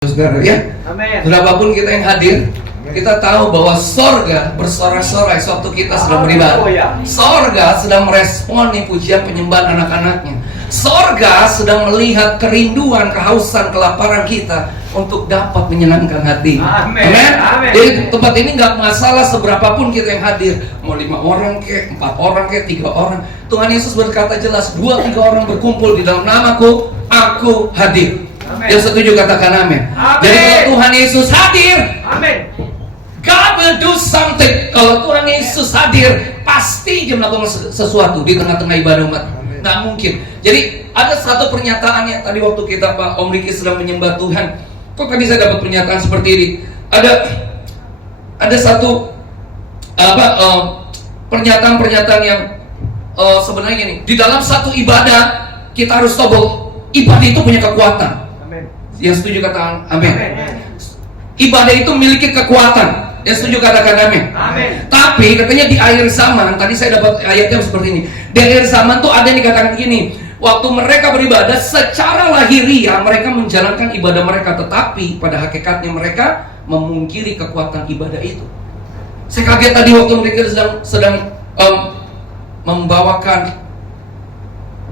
Saudara ya, Amin. berapapun kita yang hadir, kita tahu bahwa sorga bersorak-sorai sewaktu kita sedang beribadah. Sorga sedang meresponi pujian penyembahan anak-anaknya. Sorga sedang melihat kerinduan, kehausan, kelaparan kita untuk dapat menyenangkan hati. Amin. Amin. Amin. Jadi tempat ini nggak masalah seberapapun kita yang hadir, mau 5 orang ke, 4 orang ke, 3 orang. Tuhan Yesus berkata jelas, 2-3 orang berkumpul di dalam namaku, aku hadir. Amin. Yang setuju katakan amin. Amin. Jadi kalau Tuhan Yesus hadir, Amin. God will do something. Kalau Tuhan Yesus hadir, pasti dia melakukan sesuatu di tengah-tengah ibadah umat. Nggak mungkin. Jadi ada satu pernyataan yang tadi waktu kita Pak Om Riki sedang menyembah Tuhan, kok tadi saya dapat pernyataan seperti ini. Ada satu pernyataan yang sebenarnya gini. Di dalam satu ibadah kita harus tahu bahwa ibadah itu punya kekuatan. Amin. Yang setuju katakan amin. Amin. Ibadah itu memiliki kekuatan. Yang setuju katakan amin. Amin. Tapi katanya di akhir zaman, tadi saya dapat ayatnya seperti ini. Di akhir zaman tuh ada yang dikatakan gini, waktu mereka beribadah secara lahiriah mereka menjalankan ibadah mereka, tetapi pada hakikatnya mereka memungkiri kekuatan ibadah itu. Saya kaget tadi waktu mereka sedang membawakan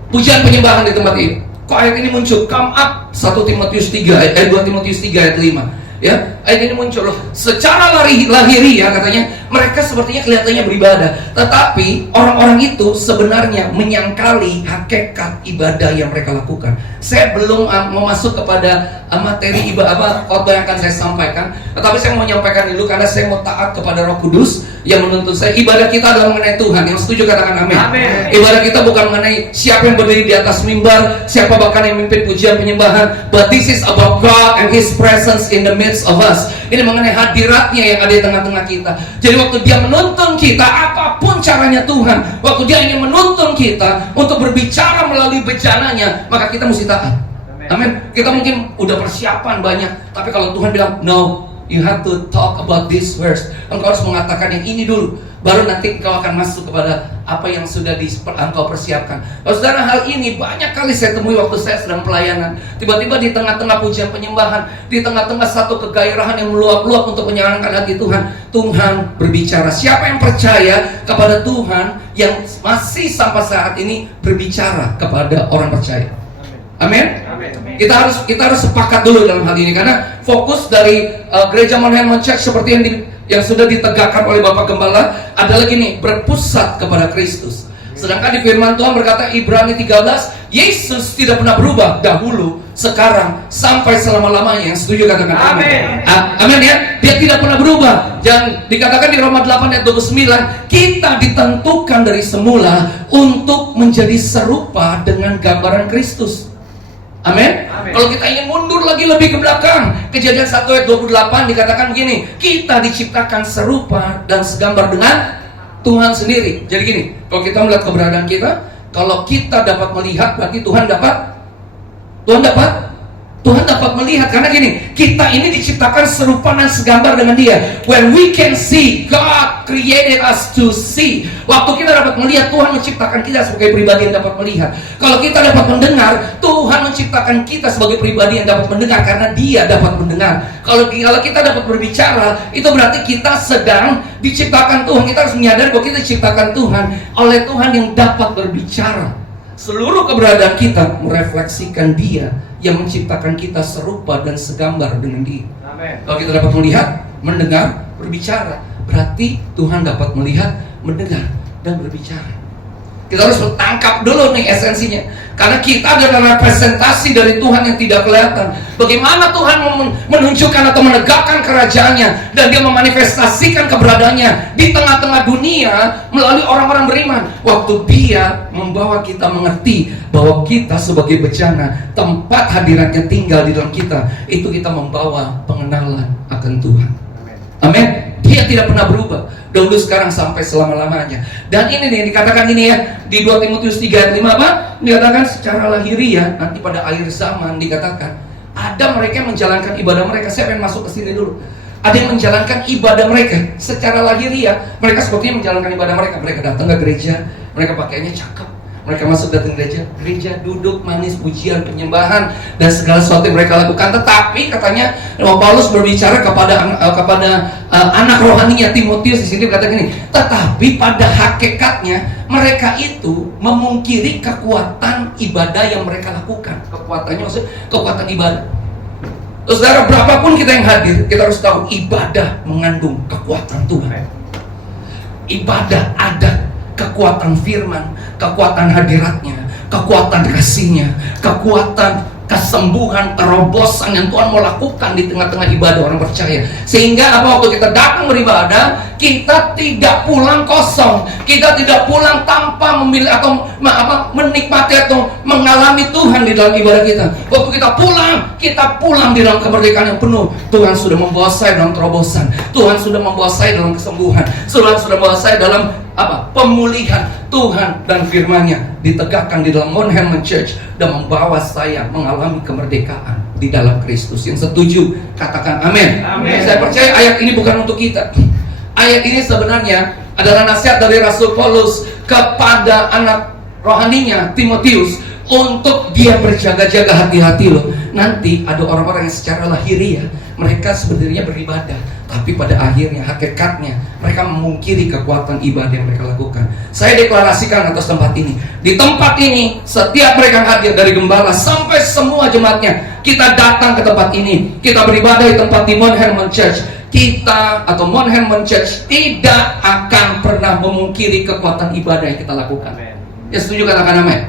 pujian penyembahan di tempat ini. Kok ayat ini muncul? Come up 1 Timotius 3 2 Timotius 3 ayat 5. Ya, ayat ini muncul loh. Secara lahiriah katanya mereka sepertinya kelihatannya beribadah, tetapi orang-orang itu sebenarnya menyangkali hakikat ibadah yang mereka lakukan. Saya belum mau masuk kepada materi ibadah khotbah yang akan saya sampaikan, tetapi saya mau menyampaikan dulu karena saya mau taat kepada Roh Kudus yang menuntun saya. Ibadah kita adalah mengenai Tuhan. Yang setuju katakan amin. Amin. Ibadah kita bukan mengenai siapa yang berdiri di atas mimbar, siapa bahkan yang memimpin pujian penyembahan, but this is about God and His presence in the midst of us. Ini mengenai hadiratnya yang ada di tengah-tengah kita. Jadi waktu dia menuntun kita, apapun caranya Tuhan, waktu dia ingin menuntun kita untuk berbicara melalui bejananya, maka kita mesti taat. Amin. Kita mungkin udah persiapan banyak, tapi kalau Tuhan bilang no, you have to talk about this verse. Engkau harus mengatakan yang ini dulu, baru nanti engkau akan masuk kepada apa yang sudah engkau persiapkan. Kalau saudara, hal ini banyak kali saya temui waktu saya sedang pelayanan. Tiba-tiba di tengah-tengah pujian penyembahan, di tengah-tengah satu kegairahan yang meluap-luap untuk menyenangkan hati Tuhan, Tuhan berbicara. Siapa yang percaya kepada Tuhan yang masih sampai saat ini berbicara kepada orang percaya? Amin. Kita harus sepakat dulu dalam hal ini, karena fokus dari gereja Monument Church seperti yang sudah ditegakkan oleh Bapak Gembala adalah gini, berpusat kepada Kristus. Sedangkan di firman Tuhan berkata Ibrani 13, Yesus tidak pernah berubah dahulu, sekarang, sampai selama-lamanya. Yang setuju katakan amin. Amin ya. Dia tidak pernah berubah. Dan dikatakan di Roma 8 ayat 29, kita ditentukan dari semula untuk menjadi serupa dengan gambaran Kristus. Amin. Kalau kita ingin mundur lagi lebih ke belakang, Kejadian 1 ayat 28 dikatakan begini, kita diciptakan serupa dan segambar dengan Tuhan sendiri. Jadi gini, kalau kita melihat keberadaan kita, kalau kita dapat melihat, berarti Tuhan dapat melihat. Karena gini, kita ini diciptakan serupa dan segambar dengan Dia. When we can see, God created us to see. Waktu kita dapat melihat, Tuhan menciptakan kita sebagai pribadi yang dapat melihat. Kalau kita dapat mendengar, Tuhan menciptakan kita sebagai pribadi yang dapat mendengar, karena Dia dapat mendengar. Kalau kita dapat berbicara, itu berarti kita sedang diciptakan Tuhan. Kita harus menyadari bahwa kita diciptakan Tuhan oleh Tuhan yang dapat berbicara. Seluruh keberadaan kita merefleksikan Dia yang menciptakan kita serupa dan segambar dengan Dia. Amin. Kalau kita dapat melihat, mendengar, berbicara, berarti Tuhan dapat melihat, mendengar, dan berbicara. Kita harus tangkap dulu nih esensinya, karena kita adalah representasi dari Tuhan yang tidak kelihatan. Bagaimana Tuhan menunjukkan atau menegakkan kerajaannya, dan Dia memanifestasikan keberadaannya di tengah-tengah dunia melalui orang-orang beriman. Waktu Dia membawa kita mengerti bahwa kita sebagai bejana, tempat hadiratnya tinggal di dalam kita, itu kita membawa pengenalan akan Tuhan. Amin. Dia tidak pernah berubah, dahulu, sekarang, sampai selama-lamanya. Dan ini nih dikatakan ini ya, di 2 Timotius 3 ayat 5 apa? Dikatakan secara lahiriah, nanti pada akhir zaman dikatakan ada mereka yang menjalankan ibadah mereka. Saya pengen masuk ke sini dulu. Ada yang menjalankan ibadah mereka secara lahiriah. Mereka sepertinya menjalankan ibadah mereka. Mereka datang ke gereja, mereka pakaiannya cakep, Mereka masuk datang gereja duduk manis, pujian, penyembahan dan segala sesuatu yang mereka lakukan. Tetapi katanya Paulus berbicara kepada anak rohaninya Timotius di sini berkata gini, tetapi pada hakikatnya mereka itu memungkiri kekuatan ibadah yang mereka lakukan. Kekuatannya maksudnya kekuatan ibadah. Saudara, berapapun kita yang hadir, kita harus tahu ibadah mengandung kekuatan Tuhan. Ibadah ada kekuatan firman, kekuatan hadiratnya, kekuatan kasihnya, kekuatan kesembuhan, terobosan yang Tuhan mau lakukan di tengah-tengah ibadah orang percaya. Sehingga waktu kita datang beribadah, kita tidak pulang kosong, kita tidak pulang tanpa memilih atau menikmati atau mengalami Tuhan di dalam ibadah kita. Waktu kita pulang di dalam kemerdekaan yang penuh. Tuhan sudah membawa saya dalam terobosan, Tuhan sudah membawa saya dalam kesembuhan, Tuhan sudah membawa saya dalam pemulihan. Tuhan dan firman-Nya ditegakkan di dalam Mount Hermon Church dan membawa saya mengalami kemerdekaan di dalam Kristus. Yang setuju katakan amin. Saya percaya ayat ini bukan untuk kita. Ayat ini sebenarnya adalah nasihat dari Rasul Paulus kepada anak rohaninya Timotius untuk dia berjaga-jaga, hati-hati loh. Nanti ada orang-orang yang secara lahiriah mereka sebenarnya beribadah, tapi pada akhirnya hakikatnya mereka memungkiri kekuatan ibadah yang mereka lakukan. Saya deklarasikan atas tempat ini. Di tempat ini setiap mereka hadir dari gembala sampai semua jemaatnya, kita datang ke tempat ini, kita beribadah di tempat di Mount Hermon Church. Kita atau Mount Hermon Church tidak akan pernah memungkiri kekuatan ibadah yang kita lakukan. Ya, setuju katakan amin.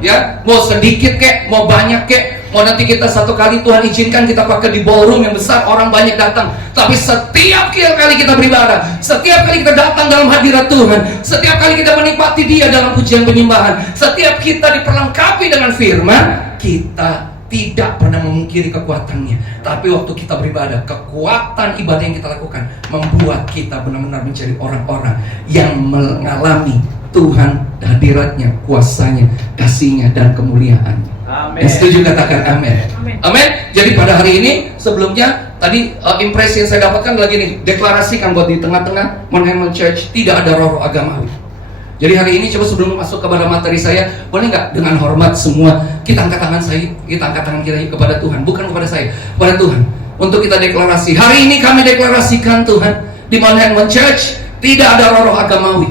Ya, mau sedikit kek, mau banyak kek, mau nanti kita satu kali Tuhan izinkan kita pakai di ballroom yang besar, orang banyak datang. Tapi setiap kali kita beribadah, setiap kali kita datang dalam hadirat Tuhan, setiap kali kita menikmati Dia dalam pujian penyembahan, setiap kita diperlengkapi dengan firman, kita tidak pernah memungkiri kekuatannya. Tapi waktu kita beribadah, kekuatan ibadah yang kita lakukan membuat kita benar-benar menjadi orang-orang yang mengalami Tuhan, hadiratnya, kuasanya, kasihnya, dan kemuliaannya. Amin. Yang setuju katakan amin. Amin. Jadi pada hari ini, sebelumnya tadi impresi yang saya dapatkan lagi nih, deklarasikan buat di tengah-tengah Mount Hermon Church tidak ada roh agamawi. Jadi hari ini coba sebelum masuk kepada materi saya, boleh nggak dengan hormat semua kita angkat tangan kita kepada Tuhan, bukan kepada saya, kepada Tuhan, untuk kita deklarasi. Hari ini kami deklarasikan Tuhan di Mount Hermon Church tidak ada roh agamawi.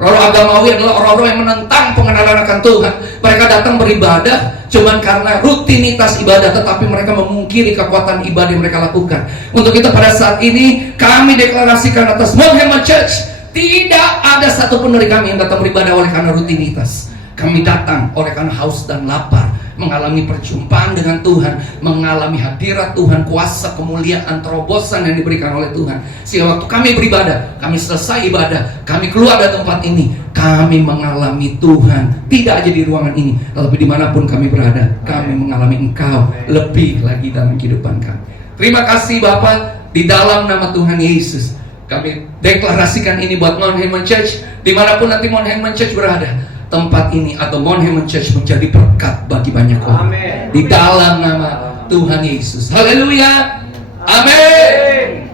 Roh agamawi adalah orang-orang yang menentang pengenalan akan Tuhan. Mereka datang beribadah cuman karena rutinitas ibadah, tetapi mereka memungkiri kekuatan ibadah yang mereka lakukan. Untuk itu pada saat ini kami deklarasikan atas Mount Hermon Church, tidak ada satupun dari kami yang datang beribadah oleh karena rutinitas. Kami datang oleh karena haus dan lapar, mengalami perjumpaan dengan Tuhan, mengalami hadirat Tuhan, kuasa, kemuliaan, terobosan yang diberikan oleh Tuhan. Sehingga waktu kami beribadah, kami selesai ibadah, kami keluar dari tempat ini, kami mengalami Tuhan. Tidak aja di ruangan ini, tetapi dimanapun kami berada, kami mengalami Engkau lebih lagi dalam kehidupan kami. Terima kasih Bapa, di dalam nama Tuhan Yesus kami deklarasikan ini buat Mount Hermon Church. Dimanapun nanti Mount Hermon Church berada, tempat ini atau Mount Hermon Church menjadi berkat bagi banyak orang. Amen. Di dalam nama Tuhan Yesus. Haleluya. Amin.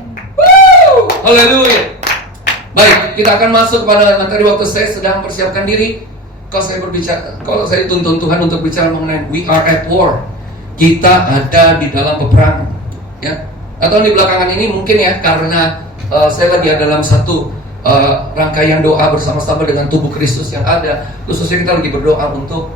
Haleluya. Baik, kita akan masuk kepada materi. Waktu saya sedang persiapkan diri, kalau saya dituntun Tuhan untuk bicara mengenai we are at war. Kita ada di dalam peperangan. Ya. Atau di belakangan ini mungkin ya, karena saya lagi dalam satu rangkaian doa bersama-sama dengan tubuh Kristus yang ada. Khususnya kita lagi berdoa untuk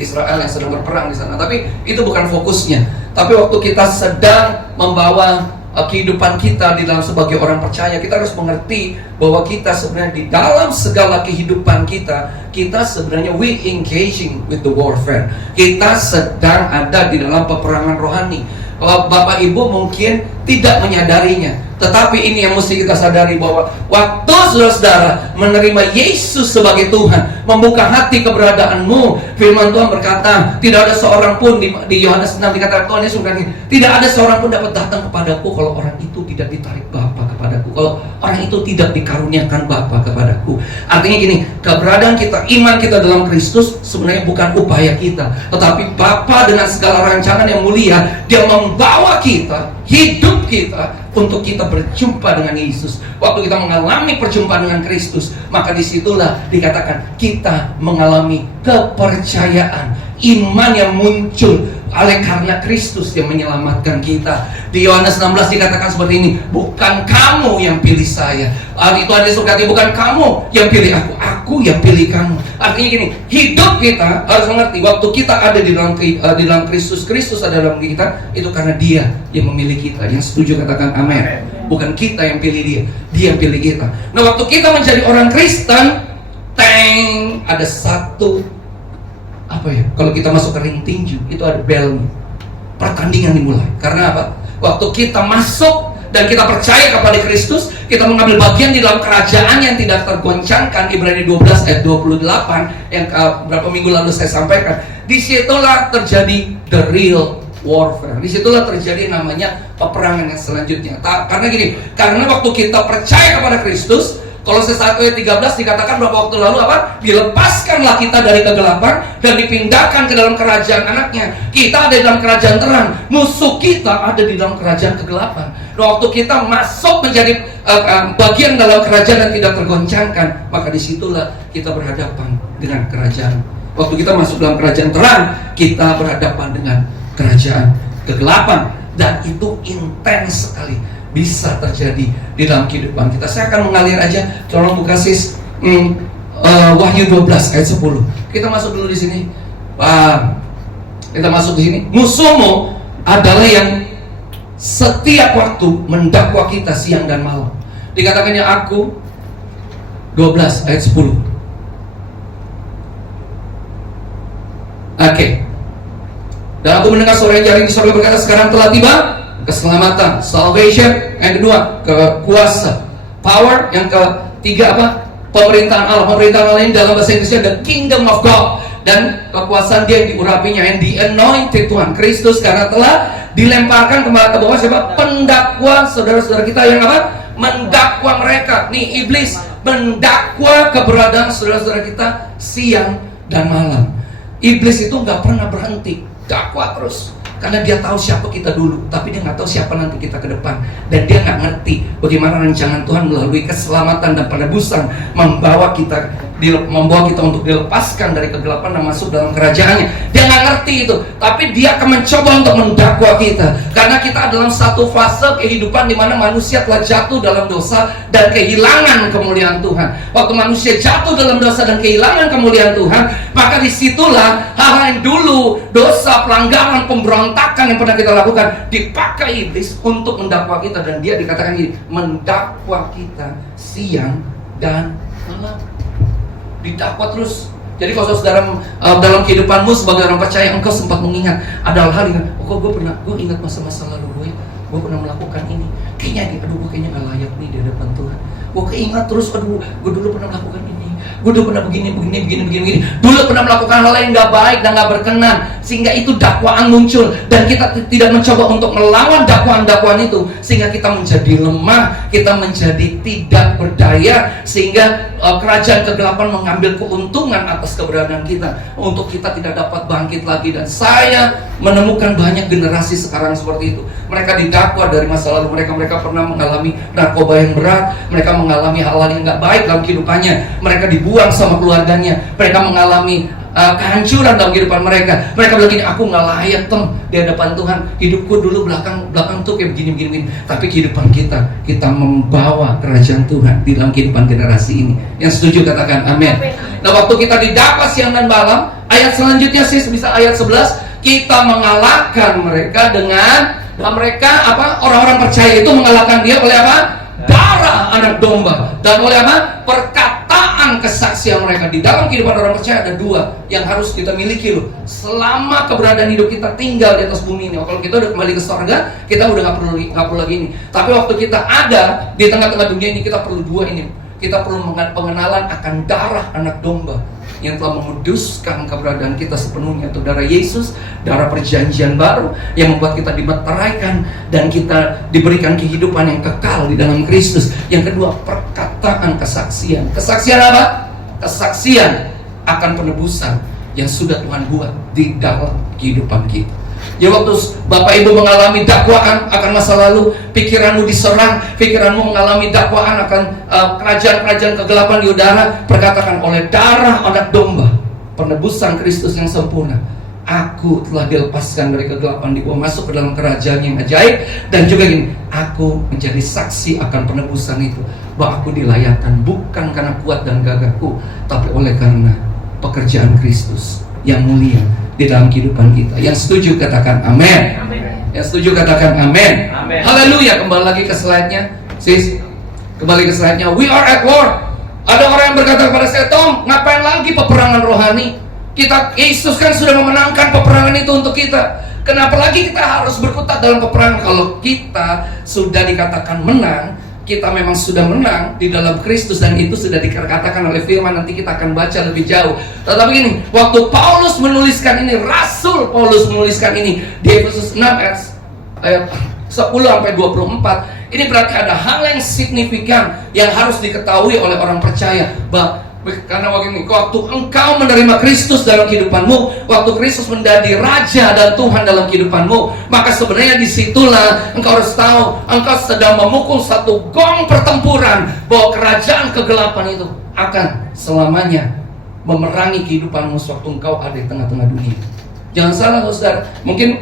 Israel yang sedang berperang di sana. Tapi itu bukan fokusnya. Tapi waktu kita sedang membawa kehidupan kita di dalam sebagai orang percaya, kita harus mengerti bahwa kita sebenarnya di dalam segala kehidupan kita sebenarnya we engaging with the warfare. Kita sedang ada di dalam peperangan rohani. Bapak Ibu mungkin tidak menyadarinya, tetapi ini yang mesti kita sadari, bahwa waktu saudara-saudara menerima Yesus sebagai Tuhan, membuka hati keberadaanmu, firman Tuhan berkata, tidak ada seorang pun di Yohanes 6 dikatakan Tuhan Yesus berkata, tidak ada seorang pun dapat datang kepadaku kalau orang itu tidak ditarik Bapa kepadaku. kepadaku, kalau orang itu tidak dikaruniakan Bapa kepadaku. Artinya gini, keberadaan kita, iman kita dalam Kristus sebenarnya bukan upaya kita, tetapi Bapa dengan segala rancangan yang mulia, Dia membawa kita, hidup kita, untuk kita berjumpa dengan Yesus. Waktu kita mengalami perjumpaan dengan Kristus, maka disitulah dikatakan kita mengalami kepercayaan, iman yang muncul oleh karena Kristus yang menyelamatkan kita. Di Yohanes 16 dikatakan seperti ini, bukan kamu yang pilih saya. Itu ada surga, bukan kamu yang pilih aku yang pilih kamu. Artinya gini, hidup kita harus mengerti, waktu kita ada di dalam Kristus, Kristus ada dalam kita, itu karena Dia yang memilih kita. Yang setuju katakan amin. Bukan kita yang pilih Dia, Dia yang pilih kita. Nah, waktu kita menjadi orang Kristen, ada satu kalau kita masuk ke ring tinju, itu ada bel, pertandingan dimulai. Karena apa? Waktu kita masuk dan kita percaya kepada Kristus, kita mengambil bagian di dalam kerajaan yang tidak tergoncangkan. Ibrani 12 ayat 28 yang beberapa minggu lalu saya sampaikan. Disitulah terjadi the real warfare. Disitulah terjadi namanya peperangan yang selanjutnya. Karena gini, karena waktu kita percaya kepada Kristus, Kolose 1 ayat 13 dikatakan beberapa waktu lalu dilepaskanlah kita dari kegelapan dan dipindahkan ke dalam kerajaan anaknya. Kita ada di dalam kerajaan terang, musuh kita ada di dalam kerajaan kegelapan. Waktu kita masuk menjadi bagian dalam kerajaan yang tidak tergoncangkan, maka disitulah kita berhadapan dengan kerajaan. Waktu kita masuk dalam kerajaan terang, kita berhadapan dengan kerajaan kegelapan, dan itu intens sekali bisa terjadi di dalam kehidupan kita. Saya akan mengalir aja. Tolong buka Wahyu 12 ayat 10. Kita masuk dulu di sini. Kita masuk di sini. Musuhmu adalah yang setiap waktu mendakwa kita siang dan malam. Dikatakannya aku 12 ayat 10. Oke. Dan aku mendengar suara yang jaring di surga berkata, sekarang telah tiba keselamatan, salvation. Yang kedua, kuasa, power. Yang ketiga pemerintahan Allah. Pemerintahan Allah ini dalam bahasa Inggrisnya the kingdom of God, dan kekuasaan Dia yang diurapinya, and the anointed Tuhan Kristus, karena telah dilemparkan ke bawah siapa? Pendakwa saudara-saudara kita yang mendakwa mereka. Nih, iblis mendakwa keberadaan saudara-saudara kita siang dan malam. Iblis itu nggak pernah berhenti, dakwa terus. Karena dia tahu siapa kita dulu, tapi dia nggak tahu siapa nanti kita ke depan. Dan dia nggak ngerti bagaimana rancangan Tuhan melalui keselamatan dan penebusan membawa kita untuk dilepaskan dari kegelapan dan masuk dalam kerajaannya. Dia nggak ngerti itu, tapi dia akan mencoba untuk mendakwa kita. Karena kita dalam satu fase kehidupan di mana manusia telah jatuh dalam dosa dan kehilangan kemuliaan Tuhan. Waktu manusia jatuh dalam dosa dan kehilangan kemuliaan Tuhan, maka disitulah hal-hal yang dulu, dosa, pelanggaran, pemberontakan yang pernah kita lakukan, dipakai iblis untuk mendakwa kita. Dan dia dikatakan ini, mendakwa kita siang dan malam. Didakwa terus. Jadi kalau saudara dalam kehidupanmu sebagai orang percaya, engkau sempat mengingat ada hal yang gue ingat masa-masa lalu gue pernah melakukan ini. Kayaknya gue kayaknya gak layak nih di hadapan Tuhan. Gue keingat terus, gue dulu pernah melakukan ini, gue dulu pernah begini. Dulu pernah melakukan hal yang gak baik dan gak berkenan, sehingga itu dakwaan muncul. Dan kita tidak mencoba untuk melawan dakwaan-dakwaan itu, sehingga kita menjadi lemah, kita menjadi tidak berdaya, sehingga kerajaan kegelapan mengambil keuntungan atas keberadaan kita, untuk kita tidak dapat bangkit lagi. Dan saya menemukan banyak generasi sekarang seperti itu. Mereka didakwa dari masa lalu mereka pernah mengalami narkoba yang berat, mereka mengalami hal-hal yang gak baik dalam kehidupannya, mereka dibuang sama keluarganya, mereka mengalami kehancuran dalam kehidupan mereka. Mereka bilang gini, aku gak layak di hadapan Tuhan, hidupku dulu belakang tuh kayak begini. Tapi kehidupan kita membawa kerajaan Tuhan di dalam kehidupan generasi ini. Yang setuju katakan amin. Nah, waktu kita didakwa siang dan malam, ayat selanjutnya bisa ayat 11, kita mengalahkan mereka dengan mereka orang-orang percaya itu mengalahkan dia oleh darah anak domba, dan oleh perkataan kesaksian mereka. Di dalam kehidupan orang percaya ada dua yang harus kita miliki loh, selama keberadaan hidup kita tinggal di atas bumi ini. Kalau kita udah kembali ke surga, kita udah nggak perlu lagi ini. Tapi waktu kita ada di tengah-tengah dunia ini, kita perlu dua ini. Kita perlu pengenalan akan darah anak domba. yang telah menguduskan keberadaan kita sepenuhnya, itu darah Yesus, darah perjanjian baru yang membuat kita dimeteraikan dan kita diberikan kehidupan yang kekal di dalam Kristus. Yang kedua, perkataan kesaksian. Kesaksian apa? Kesaksian akan penebusan yang sudah Tuhan buat di dalam kehidupan kita. Ya, waktu Bapak Ibu mengalami dakwaan akan masa lalu, pikiranmu diserang, pikiranmu mengalami dakwaan akan kerajaan-kerajaan kegelapan di udara, perkatakan oleh darah anak domba, penebusan Kristus yang sempurna, aku telah dilepaskan dari kegelapan, dibawa masuk ke dalam kerajaan yang ajaib. Dan juga gini, aku menjadi saksi akan penebusan itu, bahwa aku dilayakkan bukan karena kuat dan gagahku, tapi oleh karena pekerjaan Kristus yang mulia di dalam kehidupan kita. Yang setuju katakan amin. Yang setuju katakan amin. Haleluya. Kembali lagi ke slide-nya, sis. Kembali ke slide-nya. We are at war. Ada orang yang berkata kepada saya, Tom, ngapain lagi peperangan rohani? Yesus kan sudah memenangkan peperangan itu untuk kita. Kenapa lagi kita harus berkutat dalam peperangan? Kalau kita sudah dikatakan menang, kita memang sudah menang di dalam Kristus, dan itu sudah dikatakan oleh firman. Nanti kita akan baca lebih jauh. Tetapi ini, waktu Paulus menuliskan ini, Rasul Paulus menuliskan ini di Efesus 6 ayat 10-24, ini berarti ada hal yang signifikan yang harus diketahui oleh orang percaya. Karena waktu engkau menerima Kristus dalam kehidupanmu, waktu Kristus menjadi Raja dan Tuhan dalam kehidupanmu, maka sebenarnya disitulah engkau harus tahu, engkau sedang memukul satu gong pertempuran, bahwa kerajaan kegelapan itu akan selamanya memerangi kehidupanmu sewaktu engkau ada di tengah-tengah dunia. Jangan salah saudara, mungkin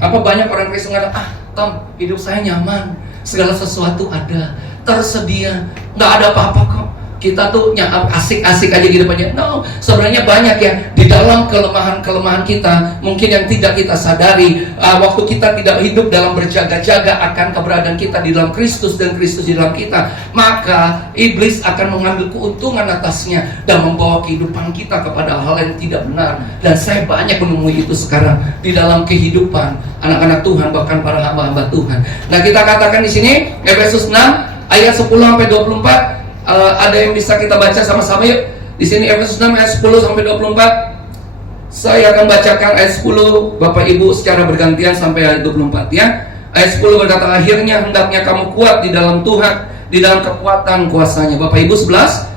banyak orang Kristen ngatakan, Tom, hidup saya nyaman, segala sesuatu ada, tersedia, nggak ada apa-apa kok. Kita tuh asik-asik aja gitu banyak. No, sebenarnya banyak ya di dalam kelemahan-kelemahan kita, mungkin yang tidak kita sadari. Waktu kita tidak hidup dalam berjaga-jaga akan keberadaan kita di dalam Kristus dan Kristus di dalam kita, maka iblis akan mengambil keuntungan atasnya dan membawa kehidupan kita kepada hal yang tidak benar. Dan saya banyak menemui itu sekarang di dalam kehidupan anak-anak Tuhan, bahkan para hamba-hamba Tuhan. Nah, kita katakan di sini Efesus 6 ayat 10-24. Ada yang bisa kita baca sama-sama yuk. Di sini Efesus 6 ayat 10-24. Saya akan bacakan ayat 10, Bapak Ibu secara bergantian sampai ayat 24 ya. Ayat 10 berkata, akhirnya hendaknya kamu kuat di dalam Tuhan, di dalam kekuatan kuasanya. Bapak Ibu 11.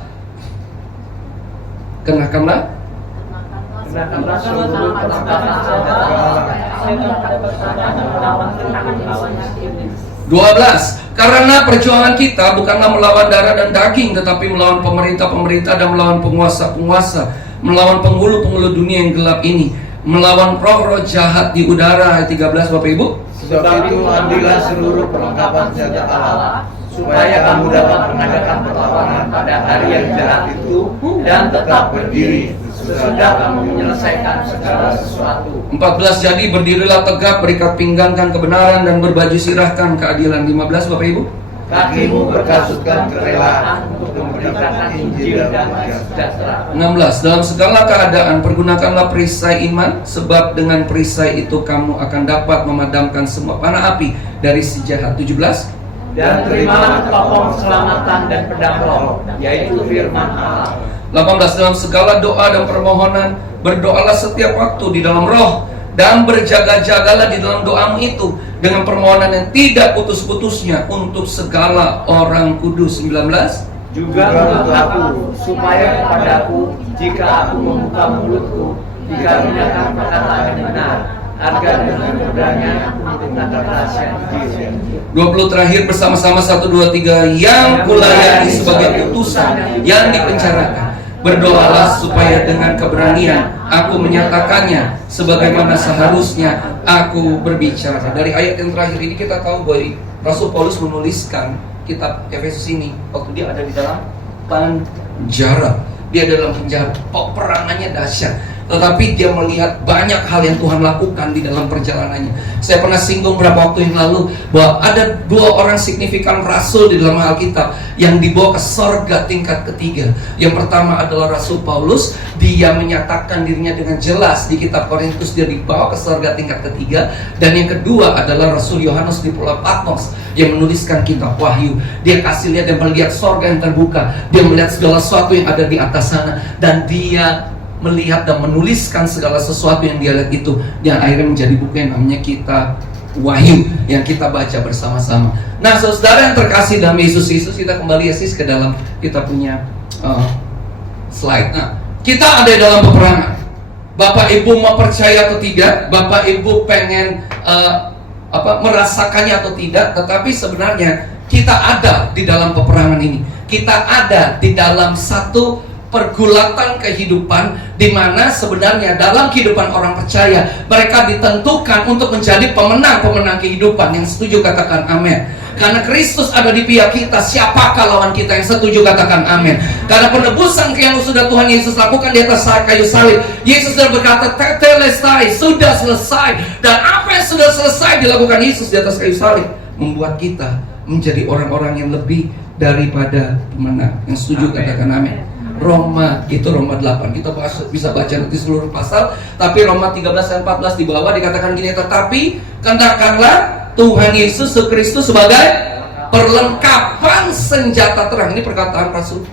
Kenakanlah 12. Karena perjuangan kita bukanlah melawan darah dan daging, tetapi melawan pemerintah-pemerintah dan melawan penguasa-penguasa, melawan penghulu-penghulu dunia yang gelap ini, melawan roh-roh jahat di udara. Ayat 13 Bapak Ibu. Sebab itu ambillah seluruh perlengkapan senjata Allah, supaya kamu dapat mengadakan perlawanan pada hari yang jahat itu dan tetap berdiri sesudah kamu menyelesaikan segala sesuatu. 14. Jadi berdirilah tegak, berikat pinggangkan kebenaran dan berbaju sirahkan keadilan. 15 Bapak Ibu. Kakimu berkasutkan kerelaan untuk memberitakan Injil dan sejahtera. 16. Dalam segala keadaan pergunakanlah perisai iman, sebab dengan perisai itu kamu akan dapat memadamkan semua panah api dari si jahat. 17. Dan terimalah topeng keselamatan dan pedang roh, yaitu firman Allah. 18. Dalam segala doa dan permohonan berdoalah setiap waktu di dalam roh, dan berjaga-jagalah di dalam doamu itu dengan permohonan yang tidak putus-putusnya untuk segala orang kudus. 19. Juga menurut aku, supaya kepadaku jika aku membuka mulutku dikaruniakan perkataan yang benar, agar dengan mudahnya aku mendengarkan rahasia Injil. 20 terakhir bersama-sama 1, 2, 3. Yang kulayani sebagai utusan yang dipenjarakan, berdoalah supaya dengan keberanian aku menyatakannya sebagaimana seharusnya aku berbicara. Dari ayat yang terakhir ini kita tahu bahwa Rasul Paulus menuliskan kitab Efesus ini waktu dia ada di dalam penjara. Dia dalam penjara, peperangannya dahsyat. tetapi dia melihat banyak hal yang Tuhan lakukan di dalam perjalanannya. Saya pernah singgung beberapa waktu yang lalu bahwa ada 2 orang signifikan rasul di dalam Alkitab yang dibawa ke sorga tingkat ketiga. Yang pertama adalah Rasul Paulus. Dia menyatakan dirinya dengan jelas di kitab Korintus, dia dibawa ke sorga tingkat ketiga. Dan yang kedua adalah Rasul Yohanes di Pulau Patmos yang menuliskan kitab Wahyu. Dia kasih lihat dan melihat sorga yang terbuka. Dia melihat segala sesuatu yang ada di atas sana, dan dia melihat dan menuliskan segala sesuatu yang dia lihat itu, dan akhirnya menjadi buku yang namanya kitab Wahyu yang kita baca bersama-sama. Nah, saudara yang terkasih dalam Yesus Kristus, kita kembali ya sis ke dalam kita punya slide. Nah, kita ada dalam peperangan. Bapak Ibu mau percaya atau tidak, Bapak Ibu pengen merasakannya atau tidak, tetapi sebenarnya kita ada di dalam peperangan ini. Kita ada di dalam satu pergulatan kehidupan, di mana sebenarnya dalam kehidupan orang percaya mereka ditentukan untuk menjadi pemenang-pemenang kehidupan. Yang setuju katakan amin. Karena Kristus ada di pihak kita, siapakah lawan kita? Yang setuju katakan amin. Karena penebusan yang sudah Tuhan Yesus lakukan di atas kayu salib, Yesus sudah berkata tetelestai, sudah selesai. Dan apa yang sudah selesai dilakukan Yesus di atas kayu salib membuat kita menjadi orang-orang yang lebih daripada pemenang. Yang setuju katakan amin. Roma 8, kita bisa baca nanti seluruh pasal, tapi Roma 13 dan 14 di bawah dikatakan gini, tetapi kenakanlah Tuhan Yesus Kristus sebagai perlengkapan senjata terang. Ini perkataan Rasul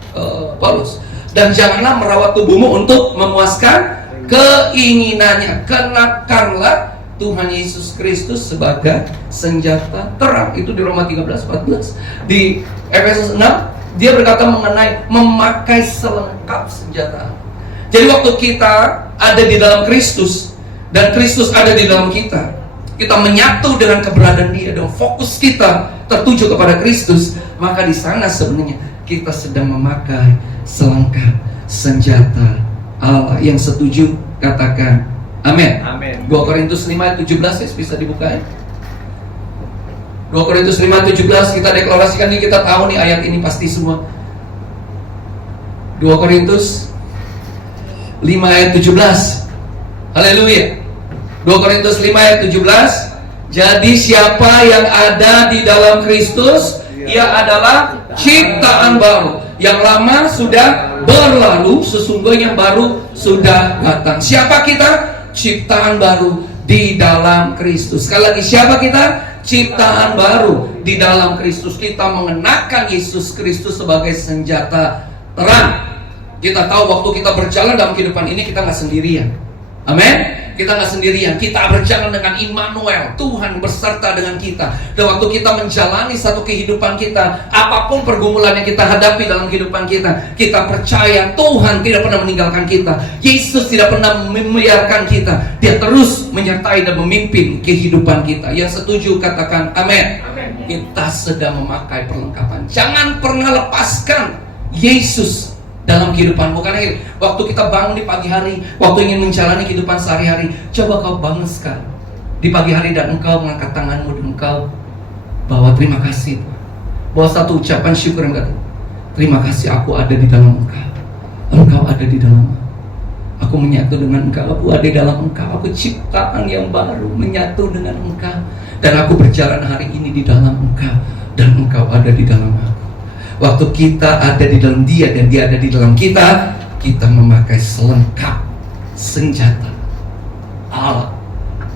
Paulus. Dan janganlah merawat tubuhmu untuk memuaskan keinginannya. Kenakanlah Tuhan Yesus Kristus sebagai senjata terang. Itu di Roma 13:14. Di Efesus 6 dia berkata mengenai memakai selengkap senjata. Jadi waktu kita ada di dalam Kristus dan Kristus ada di dalam kita, kita menyatu dengan keberadaan Dia dan fokus kita tertuju kepada Kristus, maka di sana sebenarnya kita sedang memakai selengkap senjata Allah. Yang setuju katakan amin. Amin. 2 Korintus 5:17 bisa dibuka ya. 2 Korintus 5:17 kita deklarasikan nih, kita tahu nih ayat ini pasti semua. 2 Korintus 5:17. Haleluya. 2 Korintus 5:17. Jadi siapa yang ada di dalam Kristus, ia adalah ciptaan baru. Yang lama sudah berlalu, sesungguhnya baru sudah datang. Siapa kita? Ciptaan baru di dalam Kristus. Sekali lagi, siapa kita? Ciptaan baru di dalam Kristus. Kita mengenakan Yesus Kristus sebagai senjata terang. Kita tahu waktu kita berjalan dalam kehidupan ini, kita nggak sendirian. Amin. Kita nggak sendirian. Kita berjalan dengan Immanuel, Tuhan beserta dengan kita. Dan waktu kita menjalani satu kehidupan kita, apapun pergumulan yang kita hadapi dalam kehidupan kita, kita percaya Tuhan tidak pernah meninggalkan kita. Yesus tidak pernah membiarkan kita. Dia terus menyertai dan memimpin kehidupan kita. Yang setuju katakan amin. Kita sedang memakai perlengkapan. Jangan pernah lepaskan Yesus dalam kehidupanmu. Karena waktu kita bangun di pagi hari, waktu ingin menjalani kehidupan sehari-hari, coba kau bangun sekarang di pagi hari dan engkau mengangkat tanganmu dan engkau bawa terima kasih, bawa satu ucapan syukur yang kata, terima kasih aku ada di dalam engkau, engkau ada di dalam aku, menyatu dengan engkau, aku ada di dalam engkau, aku ciptaan yang baru menyatu dengan engkau, dan aku berjalan hari ini di dalam engkau, dan engkau ada di dalam aku. Waktu kita ada di dalam Dia dan Dia ada di dalam kita, kita memakai selengkap senjata Allah.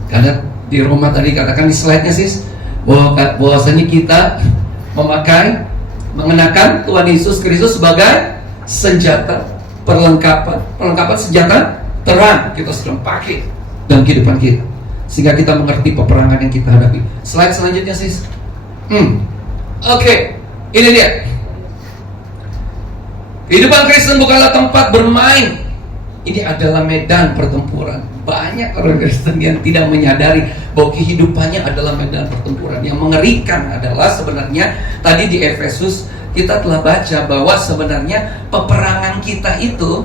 Karena di Roma tadi katakan di slide-nya sis, bahwasanya kita mengenakan Tuhan Yesus Kristus sebagai senjata perlengkapan senjata terang. Kita sedang pakai dalam kehidupan kita, sehingga kita mengerti peperangan yang kita hadapi. Slide selanjutnya sis. Oke, ini dia. Kehidupan Kristen bukanlah tempat bermain. Ini adalah medan pertempuran. Banyak orang Kristen yang tidak menyadari bahwa kehidupannya adalah medan pertempuran. Yang mengerikan adalah sebenarnya tadi di Efesus kita telah baca bahwa sebenarnya peperangan kita itu,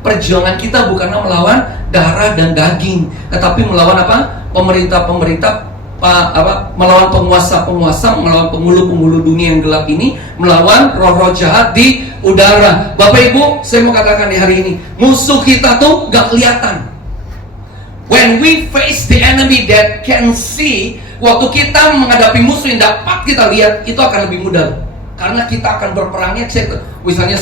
perjuangan kita bukanlah melawan darah dan daging, tetapi melawan apa? Pemerintah-pemerintah, melawan penguasa-penguasa, melawan penghulu-penghulu dunia yang gelap ini, melawan roh-roh jahat di udara. Bapak Ibu, saya mau katakan di hari ini, musuh kita tuh gak kelihatan. When we face the enemy that can see, waktu kita menghadapi musuh yang dapat kita lihat, itu akan lebih mudah. Karena kita akan berperangnya, misalnya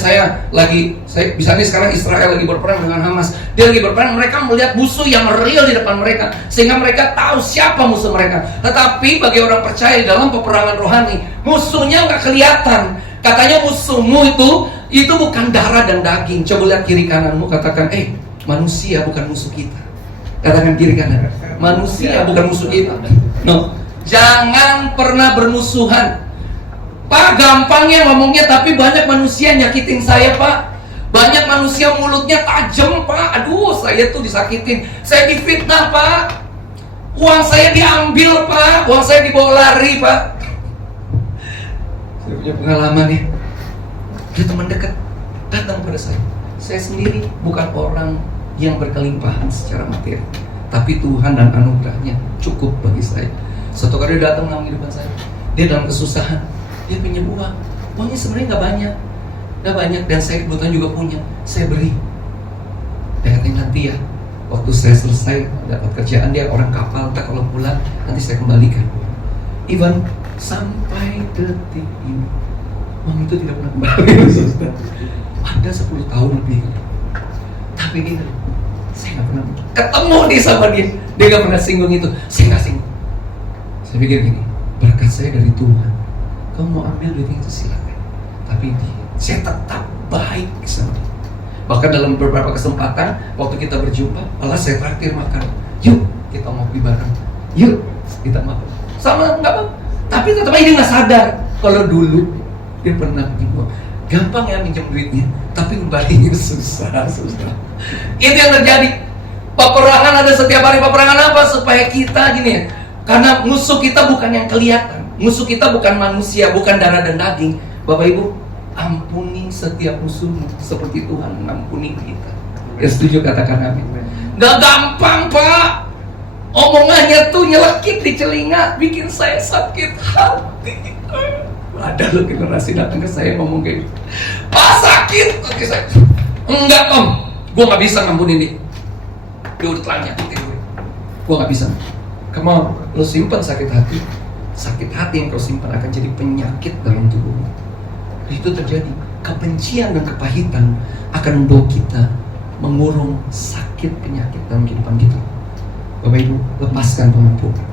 misalnya sekarang Israel lagi berperang dengan Hamas, dia lagi berperang, mereka melihat musuh yang real di depan mereka, sehingga mereka tahu siapa musuh mereka. Tetapi bagi orang percaya dalam peperangan rohani, musuhnya nggak kelihatan. Katanya musuhmu itu bukan darah dan daging. Coba lihat kiri kananmu, katakan, manusia bukan musuh kita. Katakan kiri kanan, manusia bukan musuh kita. No, jangan pernah bermusuhan. Pak, gampangnya ngomongnya, tapi banyak manusia nyakitin saya, Pak. Banyak manusia mulutnya tajam, Pak. Aduh, saya tuh disakitin. Saya difitnah, Pak. Uang saya diambil, Pak. Uang saya dibawa lari, Pak. Saya punya pengalaman nih. Ada teman dekat datang pada saya. Saya sendiri bukan orang yang berkelimpahan secara materi, tapi Tuhan dan anugerahnya cukup bagi saya. Satu kali dia datang di depan saya. Dia dalam kesusahan. Dia pinjam uang, uangnya sebenarnya nggak banyak, dan saya kebetulan juga punya, saya beri. Dia katanya, nanti ya, waktu saya selesai dapat kerjaan, dia orang kapal, entah kalau pulang nanti saya kembalikan. Even sampai detik ini, uang itu tidak pernah kembali. Ada 10 tahun lebih. Tapi gini, saya nggak pernah ketemu nih sama dia nggak pernah singgung itu, saya nggak singgung. Saya pikir gini, berkat saya dari Tuhan. Kamu mau ambil duit itu silakan, tapi saya tetap baik sama dia. Bahkan dalam beberapa kesempatan waktu kita berjumpa, malah saya traktir makan. Yuk kita ngopi bareng, yuk kita makan sama, nggak apa. Tapi tetap aja dia nggak sadar kalau dulu dia pernah pinjam uang. Gampang ya minjem duitnya, tapi kembalinya susah. Itu yang terjadi. Peperangan ada setiap hari. Peperangan apa? Supaya kita gini ya, karena musuh kita bukan yang kelihatan. Musuh kita bukan manusia, bukan darah dan daging. Bapak Ibu, ampuni setiap musuhmu seperti Tuhan mengampuni kita. Ya setuju, katakan amin. Gak gampang, Pak. Omongannya tuh nyelekit di telinga, bikin saya sakit hati. Ada loh generasi datang ke saya ngomong kayak gitu. Pak, sakit hati saya. Enggak, Om, gue gak bisa ngampunin dia. Dia udah telah nyakitin gue gak bisa. Kamu lo simpan sakit hati. Sakit hati yang kau simpan akan jadi penyakit dalam tubuhmu. Itu terjadi. Kebencian dan kepahitan akan membawa kita mengurung sakit penyakit dalam kehidupan kita. Bapak Ibu, lepaskan pengampunan.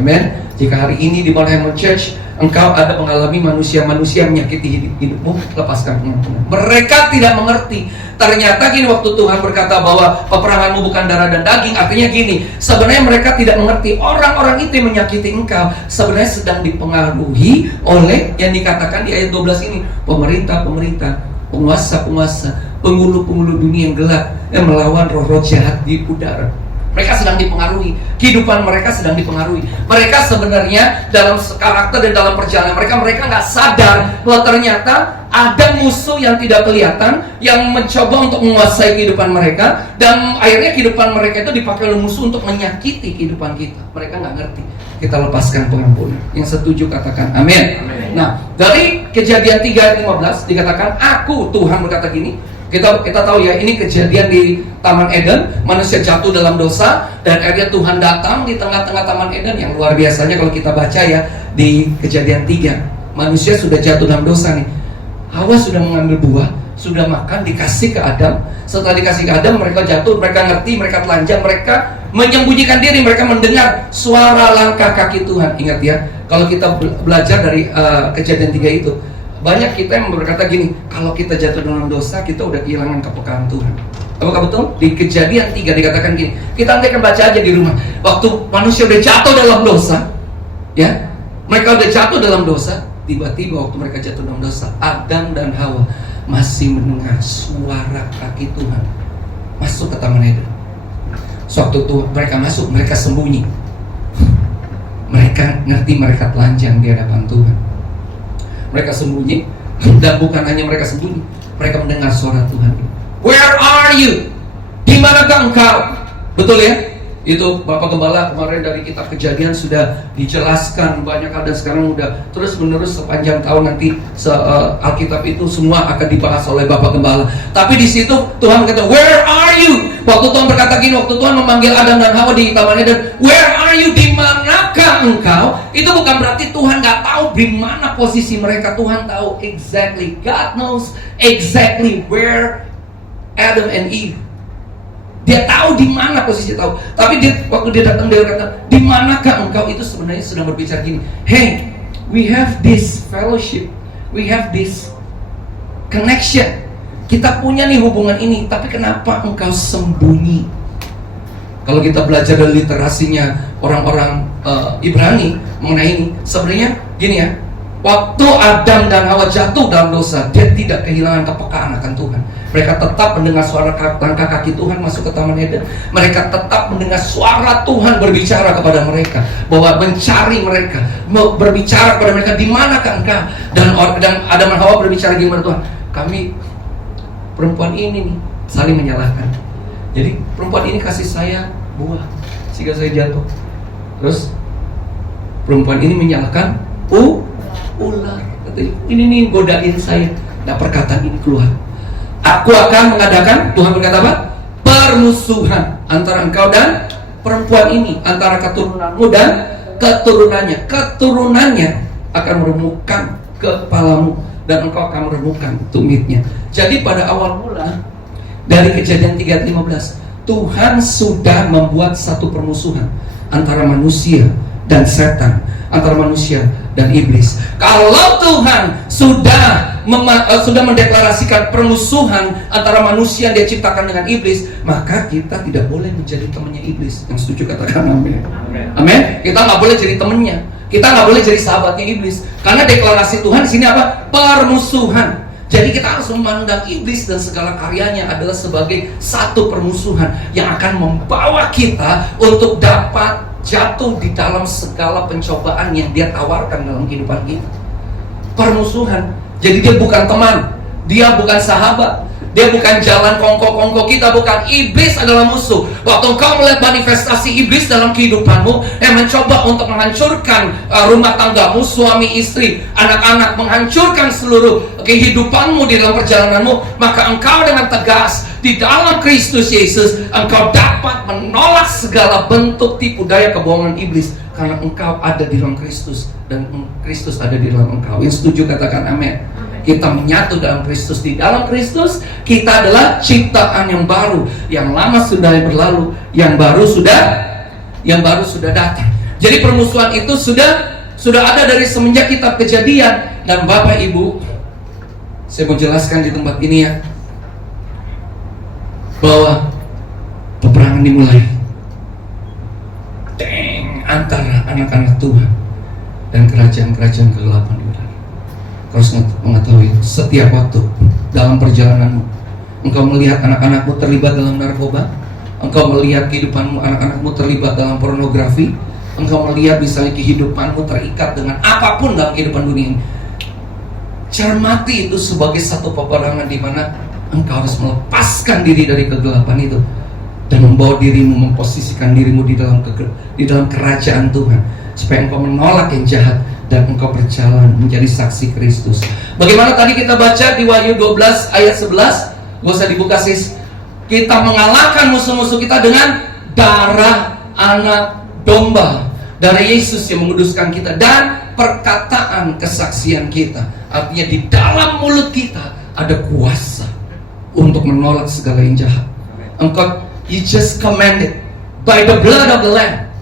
Amin. Jika hari ini di Mountain Church engkau ada mengalami manusia-manusia menyakiti hidupmu, lepaskan pengampunan. Mereka tidak mengerti. Ternyata gini, waktu Tuhan berkata bahwa peperanganmu bukan darah dan daging, artinya gini, sebenarnya mereka tidak mengerti. Orang-orang itu yang menyakiti engkau sebenarnya sedang dipengaruhi oleh yang dikatakan di ayat 12 ini, pemerintah-pemerintah, penguasa-penguasa, penghulu-penghulu dunia yang gelap yang melawan roh-roh jahat di udara. Mereka sedang dipengaruhi, kehidupan mereka sedang dipengaruhi. Mereka sebenarnya dalam karakter dan dalam perjalanan mereka nggak sadar bahwa ternyata ada musuh yang tidak kelihatan yang mencoba untuk menguasai kehidupan mereka, dan akhirnya kehidupan mereka itu dipakai oleh musuh untuk menyakiti kehidupan kita. Mereka nggak ngerti. Kita lepaskan pengampunan. Yang setuju katakan amin. Nah, dari Kejadian 3 ayat 15 dikatakan, aku Tuhan berkata gini. Kita tahu ya, ini kejadian di Taman Eden. Manusia jatuh dalam dosa, dan akhirnya Tuhan datang di tengah-tengah Taman Eden. Yang luar biasanya kalau kita baca ya di Kejadian 3, manusia sudah jatuh dalam dosa nih. Hawa sudah mengambil buah, sudah makan, dikasih ke Adam. Setelah dikasih ke Adam, mereka jatuh, mereka ngerti, mereka telanjang, mereka menyembunyikan diri, mereka mendengar suara langkah kaki Tuhan. Ingat ya, kalau kita belajar dari Kejadian 3 itu, banyak kita yang berkata gini, kalau kita jatuh dalam dosa, kita udah kehilangan kepekaan Tuhan. Apakah betul? Di Kejadian 3 dikatakan gini, kita nanti akan baca aja di rumah. Waktu manusia udah jatuh dalam dosa, ya, mereka udah jatuh dalam dosa, tiba-tiba waktu mereka jatuh dalam dosa, Adam dan Hawa masih mendengar suara kaki Tuhan masuk ke Taman Eden. Sewaktu mereka masuk, mereka sembunyi. Mereka ngerti mereka telanjang di hadapan Tuhan. Mereka sembunyi, dan bukan hanya mereka sembunyi, mereka mendengar suara Tuhan. Where are you? Di manakah engkau? Betul ya? Itu Bapak Gembala kemarin dari kitab Kejadian sudah dijelaskan banyak hal, dan sekarang udah terus menerus sepanjang tahun nanti Alkitab itu semua akan dibahas oleh Bapak Gembala. Tapi di situ Tuhan berkata, where are you? Waktu Tuhan berkata gini, waktu Tuhan memanggil Adam dan Hawa di Taman Eden, where are you? Di manakah engkau? Itu bukan berarti Tuhan nggak tahu di mana posisi mereka. Tuhan tahu exactly. God knows exactly where Adam and Eve. Dia tahu di mana posisi, tahu. Tapi waktu dia datang, dia berkata, di manakah engkau? Itu sebenarnya sedang berbicara gini, hey, we have this fellowship, we have this connection. Kita punya nih hubungan ini, tapi kenapa engkau sembunyi? Kalau kita belajar dari literasinya orang-orang Ibrani mengenai ini, sebenarnya gini ya, waktu Adam dan Hawa jatuh dalam dosa, dia tidak kehilangan kepekaan akan Tuhan. Mereka tetap mendengar suara langkah kaki Tuhan masuk ke Taman Eden. Mereka tetap mendengar suara Tuhan berbicara kepada mereka, bahwa mencari mereka, berbicara kepada mereka, di manakah engkau? Dan Adam dan Hawa berbicara gimana Tuhan? Kami perempuan ini nih saling menyalahkan. Jadi perempuan ini kasih saya buah sehingga saya jatuh. Terus perempuan ini menyalahkan ular. Katanya, ini nih godain saya. Nah, perkataan ini keluar. Aku akan mengadakan, Tuhan berkata apa? Permusuhan antara engkau dan perempuan ini, antara keturunanmu dan keturunannya. Keturunannya akan meremukkan kepalamu dan engkau akan meremukkan tumitnya. Jadi pada awal mula dari Kejadian 3:15, Tuhan sudah membuat satu permusuhan antara manusia dan setan, antara manusia dan iblis. Kalau Tuhan sudah mendeklarasikan permusuhan antara manusia yang dia ciptakan dengan iblis, maka kita tidak boleh menjadi temannya iblis. Yang setuju katakan amin. Amin. Kita nggak boleh jadi temannya. Kita nggak boleh jadi sahabatnya iblis. Karena deklarasi Tuhan di sini apa? Permusuhan. Jadi kita harus memandang iblis dan segala karyanya adalah sebagai satu permusuhan yang akan membawa kita untuk dapat jatuh di dalam segala pencobaan yang dia tawarkan dalam kehidupan kita. Permusuhan. Jadi dia bukan teman, dia bukan sahabat, dia bukan jalan kongko-kongko kita, bukan. Iblis adalah musuh. Waktu engkau melihat manifestasi iblis dalam kehidupanmu yang mencoba untuk menghancurkan rumah tanggamu, suami istri, anak-anak, menghancurkan seluruh kehidupanmu di dalam perjalananmu, maka engkau dengan tegas di dalam Kristus Yesus, engkau dapat menolak segala bentuk tipu daya kebohongan iblis, karena engkau ada di dalam Kristus dan Kristus ada di dalam engkau. Yang setuju katakan amin. Kita menyatu dalam Kristus. Di dalam Kristus kita adalah ciptaan yang baru. Yang lama sudah berlalu, yang baru sudah datang. Jadi permusuhan itu sudah ada dari semenjak kitab Kejadian. Dan Bapak Ibu, saya mau jelaskan di tempat ini ya, bahwa peperangan dimulai antara anak-anak Tuhan dan kerajaan-kerajaan kegelapan di udara. Kau harus mengetahui, setiap waktu dalam perjalananmu, engkau melihat anak-anakmu terlibat dalam narkoba, engkau melihat kehidupanmu, anak-anakmu terlibat dalam pornografi, engkau melihat misalnya kehidupanmu terikat dengan apapun dalam kehidupan dunia ini. Cermati itu sebagai satu peperangan di mana engkau harus melepaskan diri dari kegelapan itu dan membawa dirimu, memposisikan dirimu di dalam kerajaan Tuhan, supaya engkau menolak yang jahat dan engkau berjalan menjadi saksi Kristus. Bagaimana tadi kita baca di Wahyu 12 ayat 11, gak usah dibuka sis. Kita mengalahkan musuh-musuh kita dengan darah anak domba, darah Yesus yang menguduskan kita, dan perkataan kesaksian kita. Artinya di dalam mulut kita ada kuasa untuk menolak segala yang jahat. Engkau, you just commanded by the blood of the Lamb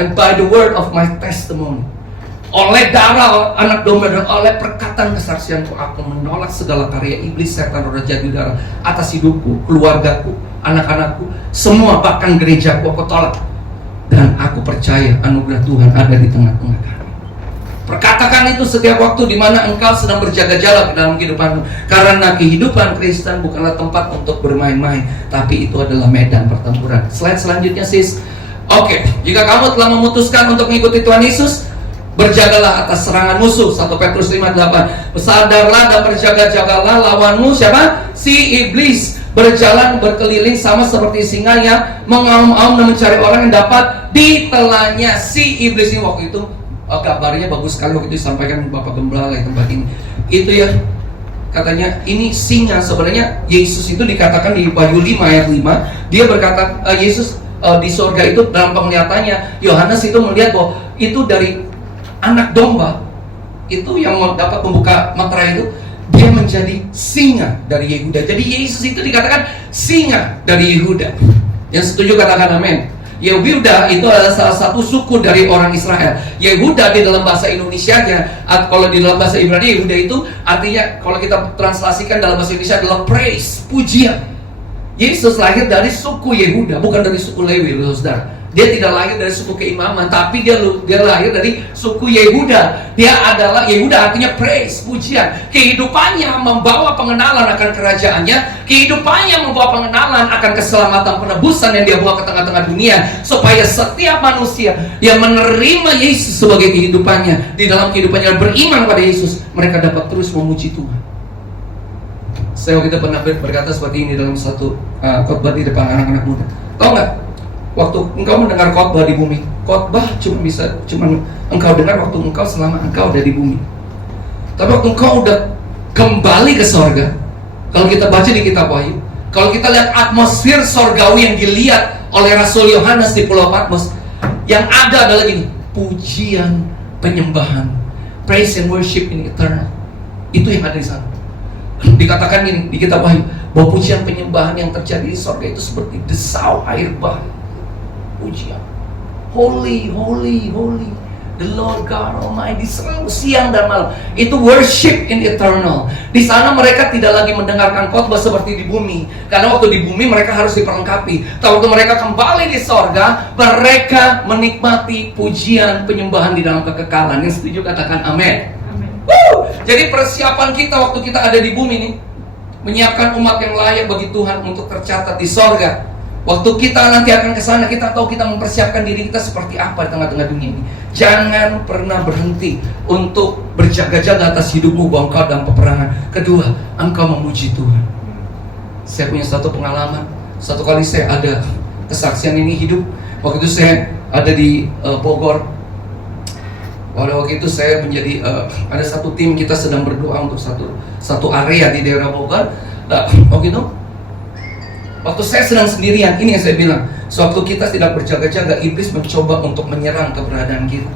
and by the word of my testimony. Oleh darah anak domba dan oleh perkataan kesaksianku, aku menolak segala karya iblis, setan, roh jahat di udara atas hidupku, keluargaku, anak-anakku, semua, bahkan gerejaku aku tolak. Dan aku percaya anugerah Tuhan ada di tengah-tengah kami. Perkatakan itu setiap waktu di mana engkau sedang berjaga-jaga dalam kehidupanmu. Karena kehidupan Kristen bukanlah tempat untuk bermain-main, tapi itu adalah medan pertempuran. Slide selanjutnya sis. Oke, jika kamu telah memutuskan untuk mengikuti Tuhan Yesus, berjagalah atas serangan musuh. 1 Petrus 5:8. Sadarlah dan berjaga-jagalah lawanmu siapa? Si iblis. berjalan berkeliling sama seperti singa yang mengaum-aum dan mencari orang yang dapat ditelannya. Si iblis ini waktu itu kabarnya bagus sekali waktu itu disampaikan Bapak Gembala di tempat ini. Itu ya, katanya ini singa. Sebenarnya Yesus itu dikatakan di Wahyu 5 ayat 5, dia berkata Yesus di surga itu dalam penglihatannya Yohanes itu melihat bahwa itu dari anak domba itu yang dapat membuka meterai itu, dia menjadi singa dari Yehuda. Jadi Yesus itu dikatakan singa dari Yehuda. Yang setuju katakan amin. Yehuda itu adalah salah satu suku dari orang Israel. Yehuda di dalam bahasa Indonesianya, kalau di dalam bahasa Ibrani Yehuda itu artinya, kalau kita translasikan dalam bahasa Indonesia adalah praise, pujian. Yesus lahir dari suku Yehuda, bukan dari suku Lewi, saudara. Dia tidak lahir dari suku keimaman, tapi dia lahir dari suku Yehuda. Dia adalah, Yehuda artinya praise, pujian. Kehidupannya membawa pengenalan akan kerajaannya. Kehidupannya membawa pengenalan akan keselamatan penebusan yang dia bawa ke tengah-tengah dunia, supaya setiap manusia yang menerima Yesus sebagai kehidupannya, di dalam kehidupannya beriman pada Yesus, mereka dapat terus memuji Tuhan. Saya waktu itu pernah berkata seperti ini dalam satu khotbah di depan anak-anak muda. Tahu nggak? Waktu engkau mendengar khotbah di bumi, khotbah cuma engkau dengar waktu engkau selama engkau ada di bumi. Tapi waktu engkau udah kembali ke sorga, kalau kita baca di kitab Wahyu, kalau kita lihat atmosfer sorgawi yang dilihat oleh Rasul Yohanes di Pulau Patmos, yang ada adalah gini, pujian, penyembahan, praise and worship in eternal. Itu yang ada di sana. Dikatakan gini di kitab Wahyu, bahwa pujian penyembahan yang terjadi di sorga itu seperti desau air bah. Pujian, holy, holy, holy, the Lord God Almighty, selalu siang dan malam. Itu worship in eternal. Di sana mereka tidak lagi mendengarkan khotbah seperti di bumi, karena waktu di bumi mereka harus diperlengkapi. Tapi waktu mereka kembali di sorga, mereka menikmati pujian penyembahan di dalam kekekalan. Yang setuju katakan amin. Jadi persiapan kita waktu kita ada di bumi nih, menyiapkan umat yang layak bagi Tuhan untuk tercatat di sorga. Waktu kita nanti akan ke sana, kita tahu kita mempersiapkan diri kita seperti apa di tengah-tengah dunia ini. Jangan pernah berhenti untuk berjaga-jaga atas hidupmu bahwa engkau dalam peperangan. Kedua, engkau memuji Tuhan. Saya punya satu pengalaman. Satu kali saya ada kesaksian ini hidup. Waktu itu saya ada di Bogor. Pada waktu itu saya menjadi ada satu tim, kita sedang berdoa untuk satu area di daerah Bogor. Waktu itu waktu saya sedang sendirian, ini yang saya bilang, sewaktu kita tidak berjaga-jaga, iblis mencoba untuk menyerang keberadaan kita.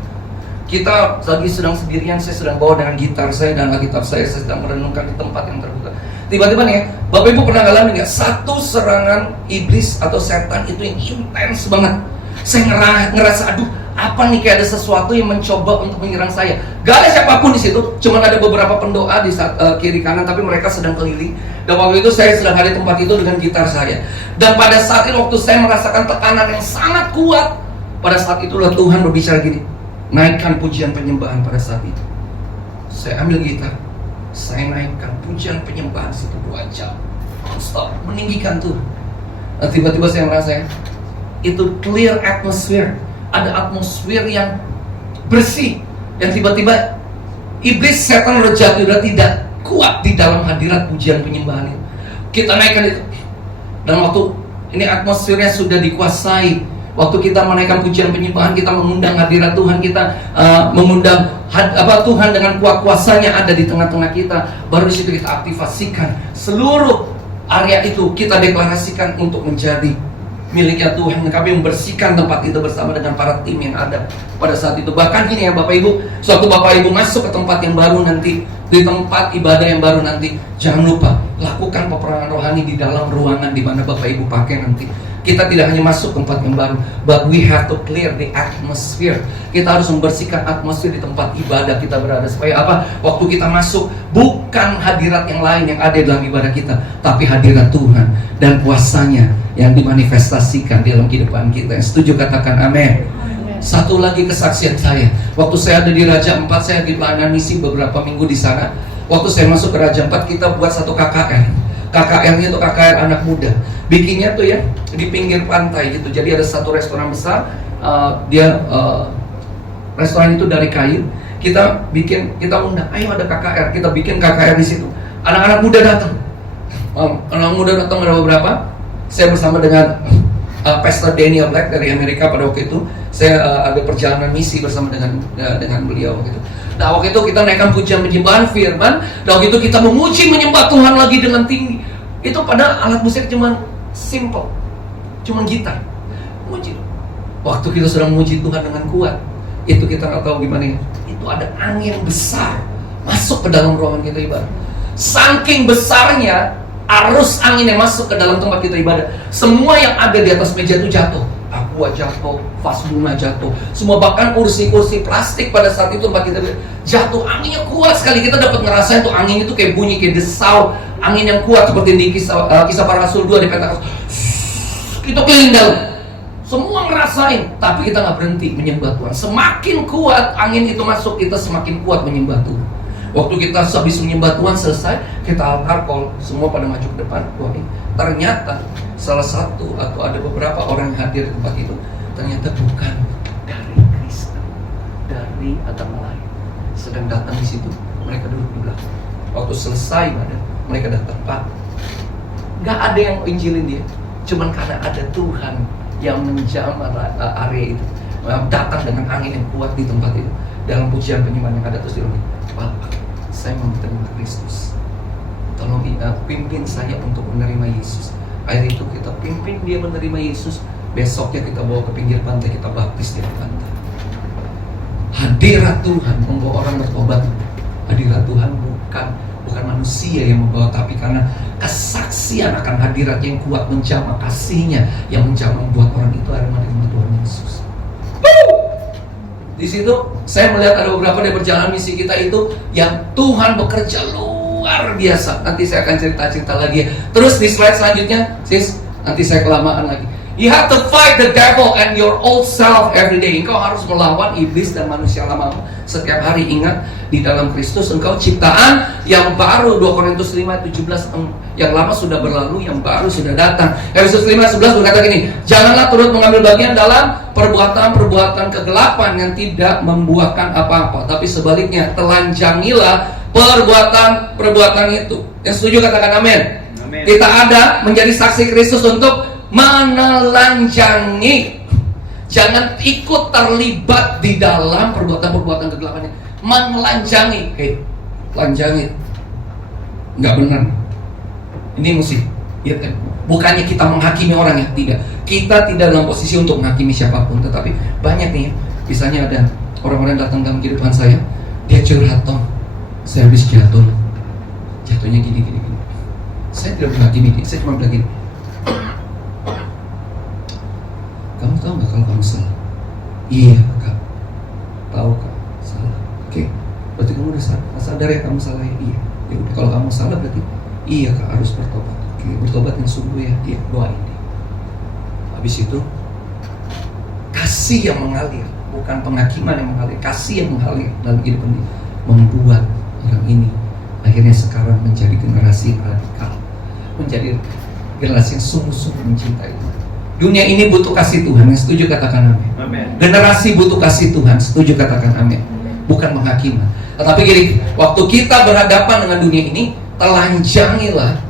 Kita lagi sedang sendirian, saya sedang bawa dengan gitar saya dan Alkitab saya sedang merenungkan di tempat yang terbuka. Tiba-tiba nih ya, Bapak Ibu pernah ngalamin nggak? Satu serangan iblis atau setan itu yang intens banget. Saya ngerasa, aduh, apa nih, kayak ada sesuatu yang mencoba untuk menyerang saya. Gak ada siapapun di situ, cuma ada beberapa pendoa di kiri kanan, tapi mereka sedang keliling. Dan waktu itu saya sedang ada di tempat itu dengan gitar saya. Dan pada saat itu waktu saya merasakan tekanan yang sangat kuat, pada saat itulah Tuhan berbicara gini, naikkan pujian penyembahan pada saat itu. Saya ambil gitar, saya naikkan pujian penyembahan situ 2 jam, stop, meninggikan Tuhan. Dan tiba-tiba saya merasa itu clear atmosphere. Ada atmosfer yang bersih, yang tiba-tiba iblis, setan, roh jahat udah tidak kuat di dalam hadirat pujian penyembahan itu. Kita naikkan itu. Dan waktu ini atmosfernya sudah dikuasai, waktu kita menaikkan pujian penyembahan, kita mengundang hadirat Tuhan, kita mengundang Tuhan dengan kuasa-kuasanya ada di tengah-tengah kita. Baru di situ kita aktifasikan seluruh area itu, kita deklarasikan untuk menjadi miliknya Tuhan. Kami membersihkan tempat itu bersama dengan para tim yang ada pada saat itu. Bahkan gini ya Bapak Ibu, suatu Bapak Ibu masuk ke tempat yang baru nanti, di tempat ibadah yang baru nanti, jangan lupa lakukan peperangan rohani di dalam ruangan di mana Bapak Ibu pakai nanti. Kita tidak hanya masuk tempat yang baru, but we have to clear the atmosphere. Kita harus membersihkan atmosfer di tempat ibadah kita berada. Supaya apa? Waktu kita masuk, bukan hadirat yang lain yang ada dalam ibadah kita, tapi hadirat Tuhan dan kuasanya yang dimanifestasikan di dalam kehidupan kita. Yang setuju katakan amin. Satu lagi kesaksian saya, waktu saya ada di Raja 4, saya di pelayanan misi beberapa minggu di sana. Waktu saya masuk ke Raja 4, kita buat satu KKR. KKR-nya itu KKR anak muda. Bikinnya tuh ya di pinggir pantai gitu. Jadi ada satu restoran besar, restoran itu dari kayu. Kita undang, ayo ada KKR, kita bikin KKR di situ. Anak-anak muda datang. Anak muda datang ada beberapa. Saya bersama dengan Pastor Daniel Black dari Amerika pada waktu itu. Saya ada perjalanan misi bersama dengan beliau gitu. Nah waktu itu kita naikkan pujian penyembahan firman. Dan waktu itu kita memuji menyembah Tuhan lagi dengan tinggi. Itu pada alat musik cuman simple, cuman gitar. Muji. Waktu kita sedang memuji Tuhan dengan kuat, itu kita nggak tahu gimana ya. Itu ada angin besar masuk ke dalam ruangan kita ibadah. Saking besarnya arus angin yang masuk ke dalam tempat kita ibadah, semua yang ada di atas meja itu jatuh. Aqua jatuh, vas bunga jatuh, semua bahkan kursi-kursi plastik pada saat itu tempat kita jatuh. Anginnya kuat sekali, kita dapat ngerasain tuh angin itu kayak bunyi kayak desau, angin yang kuat seperti di kisah para rasul 2 di Pentakosta. Kita keliling dalam, semua ngerasain, tapi kita nggak berhenti menyembah Tuhan. Semakin kuat angin itu masuk, kita semakin kuat menyembah Tuhan. Waktu kita habis menyembah Tuhan selesai, kita altar call, semua pada maju ke depan. Wah, ternyata salah satu atau ada beberapa orang yang hadir di tempat itu ternyata bukan dari Kristen, dari agama lain, sedang datang di situ. Mereka duduk di belakang. Waktu selesai mereka datang, Pak, nggak ada yang injilin dia, cuman karena ada Tuhan yang menjamah area itu, datang dengan angin yang kuat di tempat itu. Dalam pujian penyembahan yang ada terus dia bilang, Pak, saya mau menerima Kristus, tolong pimpin saya untuk menerima Yesus. Akhir itu kita pimpin dia menerima Yesus. Besoknya kita bawa ke pinggir pantai, kita baptis dia di pantai. Hadirat Tuhan membawa orang bertobat. Hadirat Tuhan bukan manusia yang membawa, tapi karena kesaksian akan hadirat yang kuat menjamah, kasihnya yang menjamah membuat orang itu akhirnya menerima Tuhan Yesus. Di situ saya melihat ada beberapa dari perjalanan misi kita itu yang Tuhan bekerja luar biasa. Nanti saya akan cerita-cerita lagi. Terus di slide selanjutnya, sis, nanti saya kelamaan lagi. You have to fight the devil and your old self every day. Engkau harus melawan iblis dan manusia lama setiap hari. Ingat, di dalam Kristus engkau ciptaan yang baru. 2 Korintus 5:17. Yang lama sudah berlalu, yang baru sudah datang. Efesus 5:11 berkata gini, janganlah turut mengambil bagian dalam perbuatan-perbuatan kegelapan yang tidak membuahkan apa-apa, tapi sebaliknya telanjangilah perbuatan-perbuatan itu. Yang setuju katakan amin. Amin. Kita ada menjadi saksi Kristus untuk menelanjangi. Jangan ikut terlibat di dalam perbuatan-perbuatan kegelapan. Menelanjangi, telanjangi, nggak benar. Ini mesti, ya kan? Bukannya kita menghakimi orang ya, tidak. Kita tidak dalam posisi untuk menghakimi siapapun, tetapi banyak nih, misalnya ada orang-orang datang dalam kehidupan saya, dia curhat, Tom, saya habis jatuhnya gini. Saya tidak menghakimi dia, saya cuma bilang gini, kamu tahu nggak kalau kamu salah? Iya kak, tahu kak, salah. Oke, berarti kamu udah sadar ya kamu salah ya? Iya. Ya udah, kalau kamu salah berarti iya kak, harus bertobat. Oke, bertobat yang sungguh ya. Iya, doain dia. Habis itu kasih yang mengalir, bukan penghakiman yang mengalir, kasih yang mengalir dalam kehidupan dia, membuat orang ini akhirnya sekarang menjadi generasi radikal, menjadi generasi yang sungguh-sungguh mencintai Tuhan. Dunia ini butuh kasih Tuhan, yang setuju katakan amin. Amen. Generasi butuh kasih Tuhan, setuju katakan amin. Bukan penghakiman. Tetapi gini, waktu kita berhadapan dengan dunia ini, telanjangilah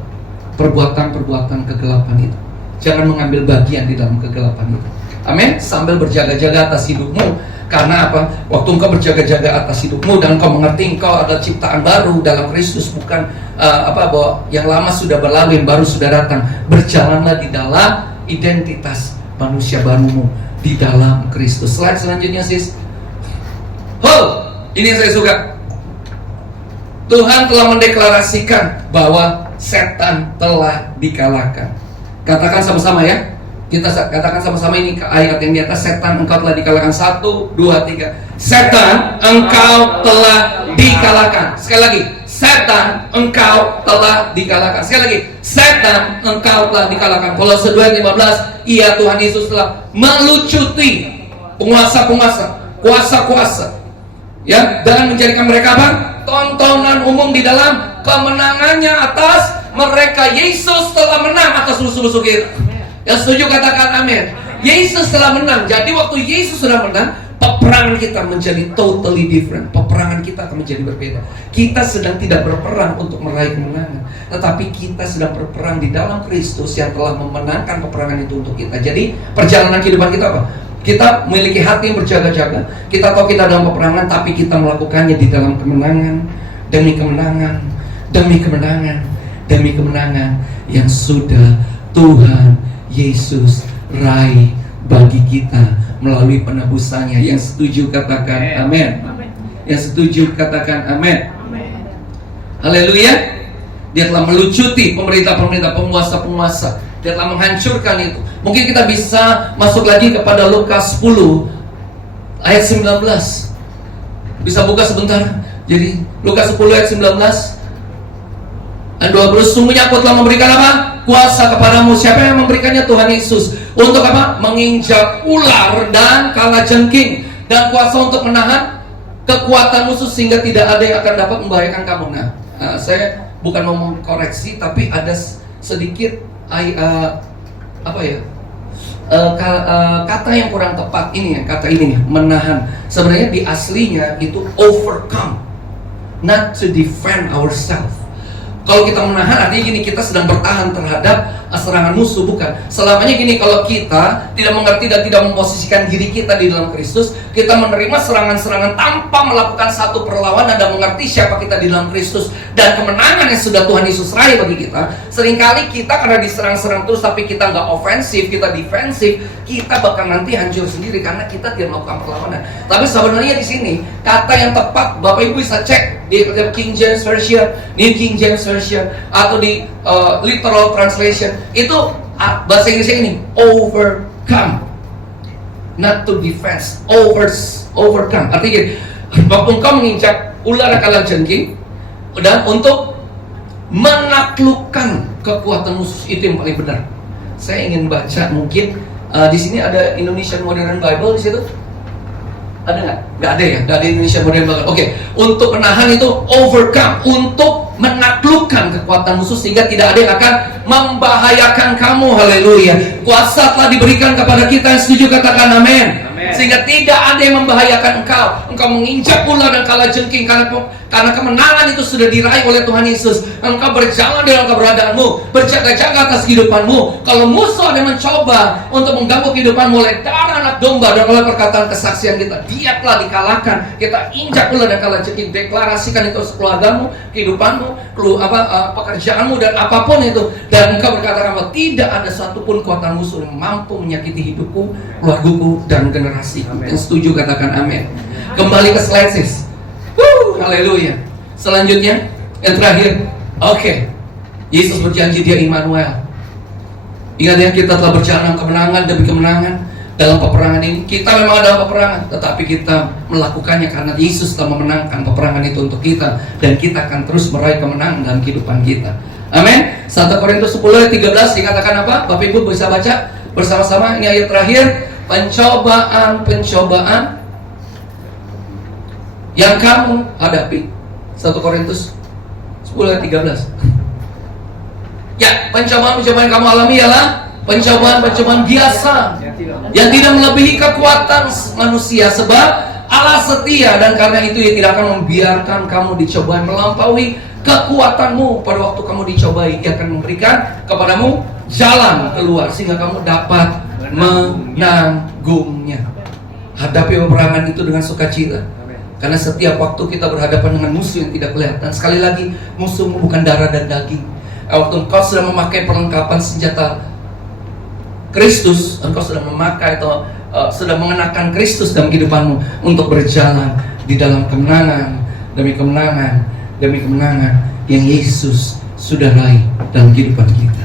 perbuatan-perbuatan kegelapan itu. Jangan mengambil bagian di dalam kegelapan itu. Amin. Sambil berjaga-jaga atas hidupmu. Karena apa? Waktu engkau berjaga-jaga atas hidupmu dan engkau mengerti engkau adalah ciptaan baru dalam Kristus, bukan bahwa yang lama sudah berlalu, yang baru sudah datang. Berjalanlah di dalam identitas manusia barumu di dalam Kristus. Slide selanjutnya, sis. Ini yang saya suka. Tuhan telah mendeklarasikan bahwa setan telah dikalahkan. Katakan sama-sama ya. Kita katakan sama-sama ini ayat yang di atas. Setan, engkau telah dikalahkan. 1, 2, 3. Setan, engkau telah dikalahkan. Sekali lagi. Setan, engkau telah dikalahkan. Sekali lagi. Setan, engkau telah dikalahkan. Kolose 2:15. Iya, Tuhan Yesus telah melucuti penguasa-penguasa, kuasa-kuasa, ya, dan menjadikan mereka apa? Tontonan umum di dalam kemenangannya atas mereka. Yesus telah menang atas musuh-musuh kita. Yang setuju katakan amin. Yesus telah menang. Jadi waktu Yesus sudah menang, peperangan kita menjadi totally different. Peperangan kita akan menjadi berbeda. Kita sedang tidak berperang untuk meraih kemenangan, tetapi kita sedang berperang di dalam Kristus yang telah memenangkan peperangan itu untuk kita. Jadi perjalanan kehidupan kita apa? Kita memiliki hati yang berjaga-jaga. Kita tahu kita dalam peperangan, tapi kita melakukannya di dalam kemenangan, demi kemenangan, demi kemenangan, demi kemenangan yang sudah Tuhan Yesus raih bagi kita melalui penebusannya. Yang setuju katakan amin. Yang setuju katakan amin. Haleluya. Dia telah melucuti pemerintah-pemerintah, penguasa-penguasa. Dia telah menghancurkan itu. Mungkin kita bisa masuk lagi kepada Lukas 10 ayat 19. Bisa buka sebentar. Jadi Lukas 10 ayat 19 dan 20. Sungguhnya aku telah memberikan apa? Kuasa kepadamu. Siapa yang memberikannya? Tuhan Yesus. Untuk apa? Menginjak ular dan kalajengking, dan kuasa untuk menahan kekuatan musuh sehingga tidak ada yang akan dapat membahayakan kamu. Nah, saya bukan mau mengkoreksi, tapi ada sedikit kata yang kurang tepat ini ya, kata ini nih, menahan. Sebenarnya di aslinya itu overcome, not to defend ourselves. Kalau kita menahan artinya gini, kita sedang bertahan terhadap serangan musuh, bukan. Selamanya gini, kalau kita tidak mengerti dan tidak memposisikan diri kita di dalam Kristus, kita menerima serangan-serangan tanpa melakukan satu perlawanan dan mengerti siapa kita di dalam Kristus dan kemenangan yang sudah Tuhan Yesus raih bagi kita. Seringkali kita karena diserang-serang terus tapi kita nggak ofensif, kita defensif, kita bakal nanti hancur sendiri karena kita tidak melakukan perlawanan. Tapi sebenarnya di sini kata yang tepat, Bapak Ibu bisa cek di King James Version, New King James Version, atau di literal translation, itu bahasa Inggrisnya ini overcome, not to defense, overcome. Artinya waktu engkau menginjak ular dan kalajengking, dan untuk menaklukkan kekuatan musuh, itu yang paling benar. Saya ingin baca, mungkin di sini ada Indonesian Modern Bible di situ. Ada nggak? Nggak ada ya, nggak ada Indonesia Modern Bible. Oke, untuk menahan itu overcome, untuk menaklukkan kekuatan musuh sehingga tidak ada yang akan membahayakan kamu. Haleluya. Kuasa telah diberikan kepada kita, yang setuju katakan amin. Sehingga tidak ada yang membahayakan engkau. Engkau menginjak ular dan kalajengking karena kemenangan itu sudah diraih oleh Tuhan Yesus. Engkau berjalan dalam keberadaanmu, berjaga-jaga atas kehidupanmu. Kalau musuh ada mencoba untuk mengganggu kehidupanmu oleh darah anak domba dan oleh perkataan kesaksian kita, dia telah dikalahkan. Kita injak ular dan kalajengking, deklarasikan itu keluargamu, kehidupanmu, pekerjaanmu dan apapun itu. Dan engkau berkata bahwa tidak ada satupun kekuatan musuh yang mampu menyakiti hidupku, keluargaku dan generasi. Yang setuju katakan amin. Kembali ke slide sis. Haleluya. Selanjutnya yang terakhir. Oke. Yesus berjanji dia Immanuel. Ingat ya, kita telah berjalan kemenangan demi kemenangan dalam peperangan ini. Kita memang ada peperangan, tetapi kita melakukannya karena Yesus telah memenangkan peperangan itu untuk kita, dan kita akan terus meraih kemenangan dalam kehidupan kita. Amin. 1 Korintus 10 ayat 13 dikatakan apa? Bapak Ibu bisa baca bersama-sama. Ini ayat terakhir. Pencobaan yang kamu hadapi. 1 Korintus 10 ayat 13. Ya, pencobaan yang kamu alami ialah pencobaan biasa yang tidak melebihi kekuatan manusia, sebab Allah setia, dan karena itu Ia tidak akan membiarkan kamu dicobai melampaui kekuatanmu. Pada waktu kamu dicobai, Ia akan memberikan kepadamu jalan keluar sehingga kamu dapat menanggungnya. Hadapi peperangan itu dengan sukacita, karena setiap waktu kita berhadapan dengan musuh yang tidak kelihatan. Sekali lagi, musuhmu bukan darah dan daging. Waktu engkau sudah memakai perlengkapan senjata Kristus, engkau sudah memakai atau sudah mengenakan Kristus dalam kehidupanmu untuk berjalan di dalam kemenangan demi kemenangan demi kemenangan yang Yesus sudah raih dalam kehidupan kita.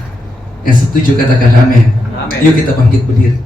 Yang setuju katakan amin. Yuk kita bangkit berdiri.